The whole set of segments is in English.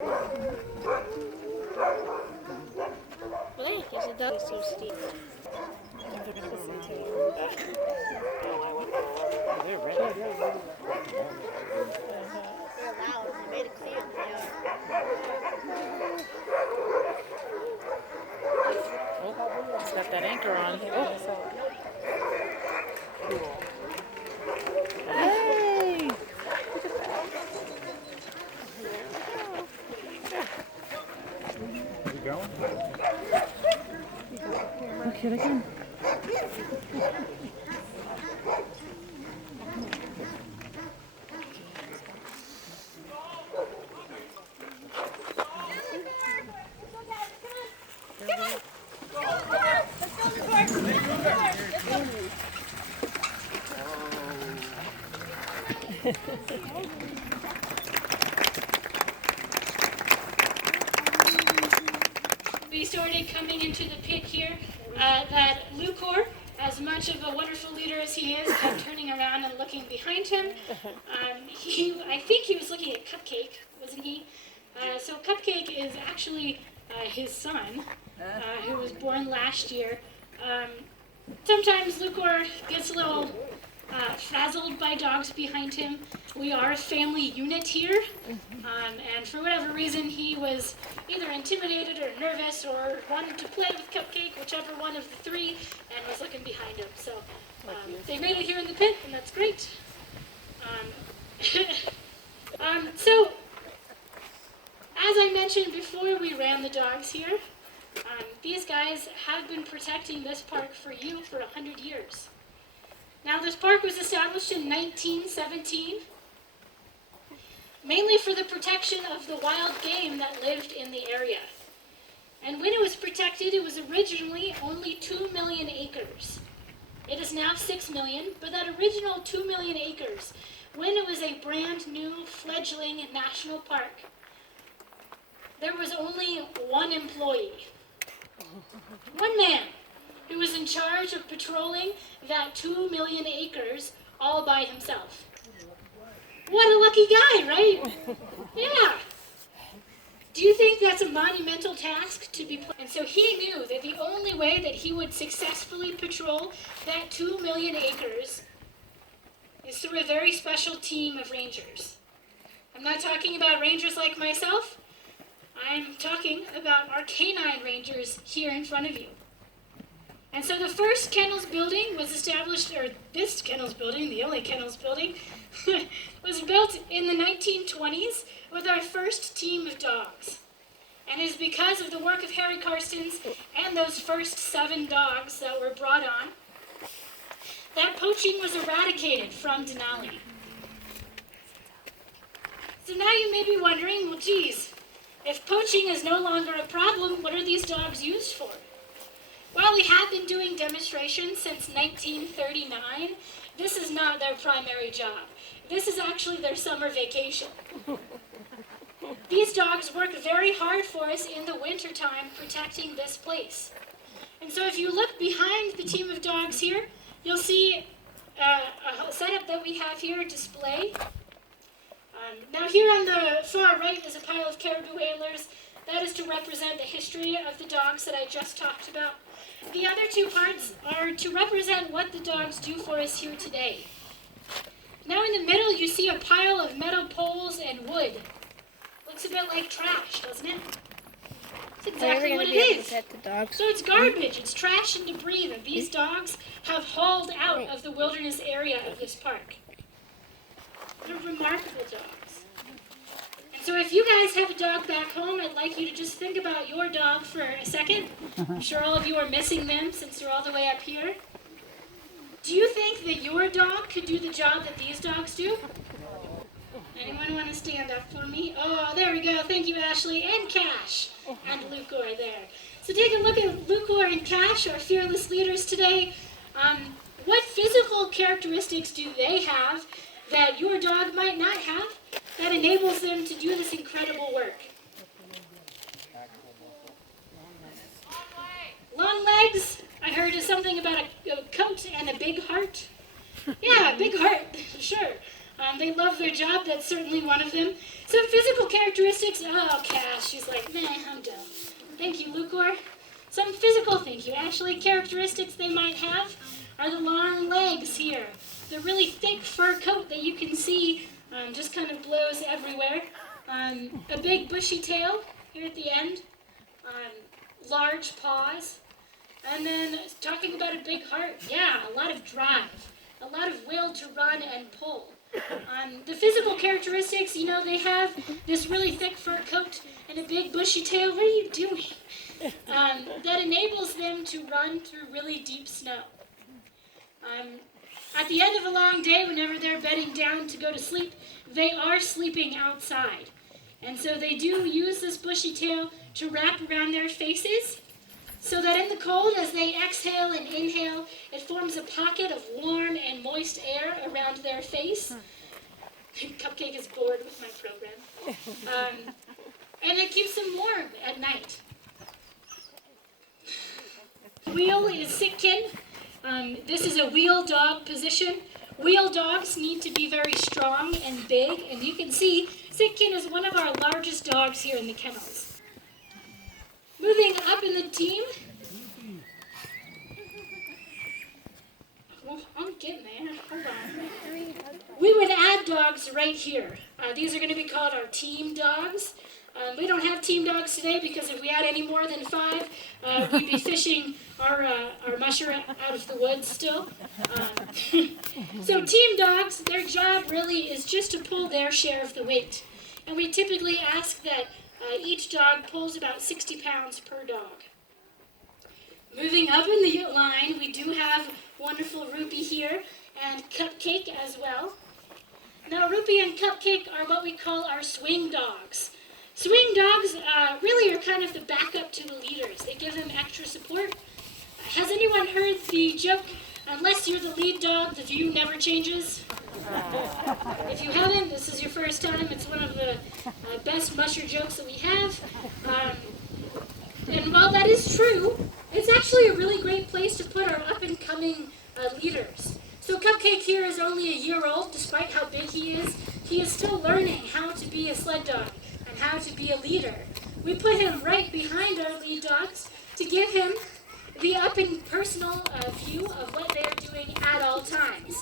Blake, is it done so steep? They're ready. They're loud. They made it clear that they are. Oh, it's got that anchor on. Oh, cool. Hey! Is it going? Okay, again. We started coming into the pit here, that Lucor, as much of a wonderful leader as he is, kept turning around and looking behind him. I think he was looking at Cupcake, wasn't he? So Cupcake is actually his son, who was born last year. Sometimes Lucor gets a little frazzled by dogs behind him. We are a family unit here, and for whatever reason he was either intimidated or nervous or wanted to play with Cupcake, whichever one of the three, and was looking behind him. So they made it here in the pit, and that's great. So, as I mentioned before we ran the dogs here, these guys have been protecting this park for you for 100 years. Now, this park was established in 1917, mainly for the protection of the wild game that lived in the area. And when it was protected, it was originally only 2 million acres. It is now 6 million, but that original 2 million acres, when it was a brand new fledgling national park, there was only one employee, one man, who was in charge of patrolling that 2 million acres all by himself. What a lucky guy, right? Yeah. Do you think that's a monumental task to be put? And so he knew that the only way that he would successfully patrol that 2 million acres is through a very special team of rangers. I'm not talking about rangers like myself. I'm talking about our canine rangers here in front of you. And so the first kennels building was established, or this kennels building, the only kennels building, was built in the 1920s with our first team of dogs. And it is because of the work of Harry Karstens and those first 7 dogs that were brought on that poaching was eradicated from Denali. So now you may be wondering, well, geez, if poaching is no longer a problem, what are these dogs used for? While we have been doing demonstrations since 1939, this is not their primary job. This is actually their summer vacation. These dogs work very hard for us in the wintertime protecting this place. And so if you look behind the team of dogs here, you'll see a setup that we have here, a display. Now here on the far right is a pile of caribou antlers. That is to represent the history of the dogs that I just talked about. The other 2 parts are to represent what the dogs do for us here today. Now in the middle you see a pile of metal poles and wood. Looks a bit like trash, doesn't it? That's exactly what it is. So it's garbage, it's trash and debris that these dogs have hauled out of the wilderness area of this park. They're remarkable dogs. And so if you guys have a dog back home, I'd like you to just think about your dog for a second. I'm sure all of you are missing them since they're all the way up here. Do you think that your dog could do the job that these dogs do? Anyone want to stand up for me? Oh, there we go. Thank you, Ashley, and Cash, and Lucor there. So take a look at Lucor and Cash, our fearless leaders today. What physical characteristics do they have that your dog might not have that enables them to do this incredible work? Long legs. I heard something about a coat and a big heart. Yeah, a big heart, sure. They love their job, that's certainly one of them. Some physical characteristics. Oh, Cash. She's like, meh, I'm done. Thank you, Lucor. Some physical, thank you. Actually, characteristics they might have are the long legs here. The really thick fur coat that you can see just kind of blows everywhere. A big bushy tail here at the end. Large paws. And then talking about a big heart, yeah, a lot of drive. A lot of will to run and pull. The physical characteristics, you know, they have this really thick fur coat and a big bushy tail. What are you doing? That enables them to run through really deep snow. At the end of a long day, whenever they're bedding down to go to sleep, they are sleeping outside. And so they do use this bushy tail to wrap around their faces, so that in the cold, as they exhale and inhale, it forms a pocket of warm and moist air around their face. Cupcake is bored with my program. And it keeps them warm at night. Wheel is Sitkin. This is a wheel dog position. Wheel dogs need to be very strong and big, and you can see Sitkin is one of our largest dogs here in the kennels. Moving up in the team. Well, I'm getting there. Hold on. We would add dogs right here. These are going to be called our team dogs. We don't have team dogs today because if we had any more than 5, we'd be fishing our musher out of the woods still. So team dogs, their job really is just to pull their share of the weight. And we typically ask that each dog pulls about 60 pounds per dog. Moving up in the line, we do have wonderful Rupee here and Cupcake as well. Now Rupee and Cupcake are what we call our swing dogs. Swing dogs really are kind of the backup to the leaders. They give them extra support. Has anyone heard the joke, unless you're the lead dog, the view never changes? If you haven't, this is your first time. It's one of the best musher jokes that we have. And while that is true, it's actually a really great place to put our up-and-coming leaders. So Cupcake here is only a year old, despite how big he is. He is still learning how to be a sled dog and how to be a leader. We put him right behind our lead dogs to give him the up-and-personal view of what they are doing at all times.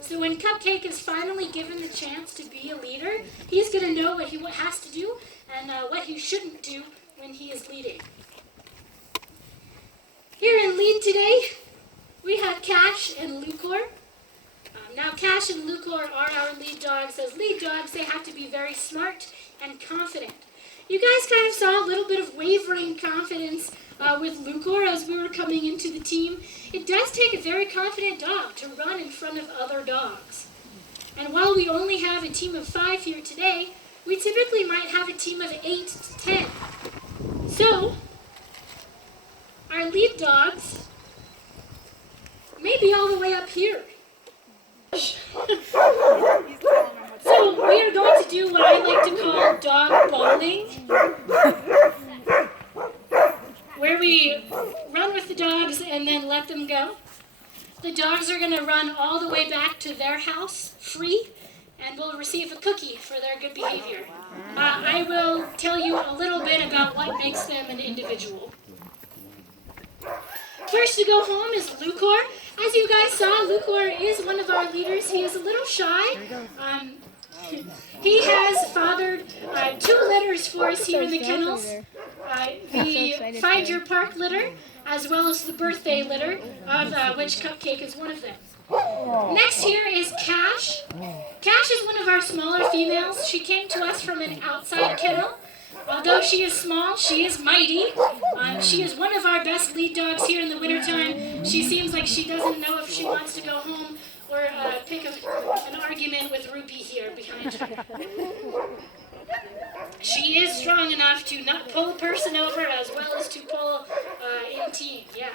So when Cupcake is finally given the chance to be a leader, he's going to know what he has to do and what he shouldn't do when he is leading. Here in lead today, we have Cash and Lucor. Now Cash and Lucor are our lead dogs. As lead dogs, they have to be very smart and confident. You guys kind of saw a little bit of wavering confidence with Lucor as we were coming into the team. It does take a very confident dog to run in front of other dogs. And while we only have a team of 5 here today, we typically might have a team of 8 to 10. So, our lead dogs may be all the way up here. So we are going to do what I like to call dog bowling, where we run with the dogs and then let them go. The dogs are going to run all the way back to their house free and will receive a cookie for their good behavior. I will tell you a little bit about what makes them an individual. First to go home is Lucor. As you guys saw, Lucor is one of our leaders. He is a little shy. He has fathered 2 litters for us here in the kennels. The Find Your Park litter, as well as the birthday litter, of which Cupcake is one of them. Next here is Cash. Cash is one of our smaller females. She came to us from an outside kennel. Although she is small, she is mighty. She is one of our best lead dogs here in the wintertime. She seems like she doesn't know if she wants to go home or pick an argument with Rupee here behind her. She is strong enough to not pull a person over as well as to pull in team, yeah.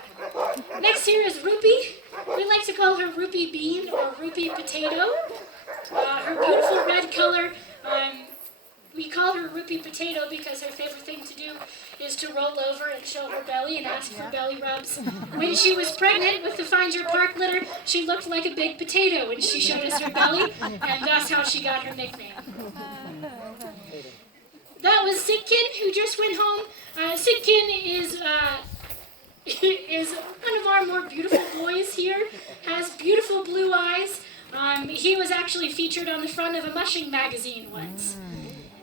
Next here is Rupee. We like to call her Rupee Bean or Rupee Potato. Her beautiful red color, we call her Rupee Potato because her favorite thing to do is to roll over and show her belly and ask for belly rubs. When she was pregnant with the Find Your Park litter, she looked like a big potato when she showed us her belly, and that's how she got her nickname. That was Sitkin, who just went home. Sitkin is one of our more beautiful boys here, has beautiful blue eyes. He was actually featured on the front of a mushing magazine once.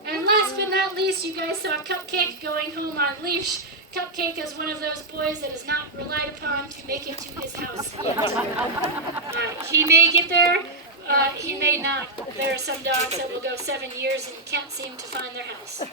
And last but not least, you guys saw Cupcake going home on leash. Cupcake is one of those boys that is not relied upon to make it to his house yet. He may get there, he may not. There are some dogs that will go 7 years and can't seem to find their house.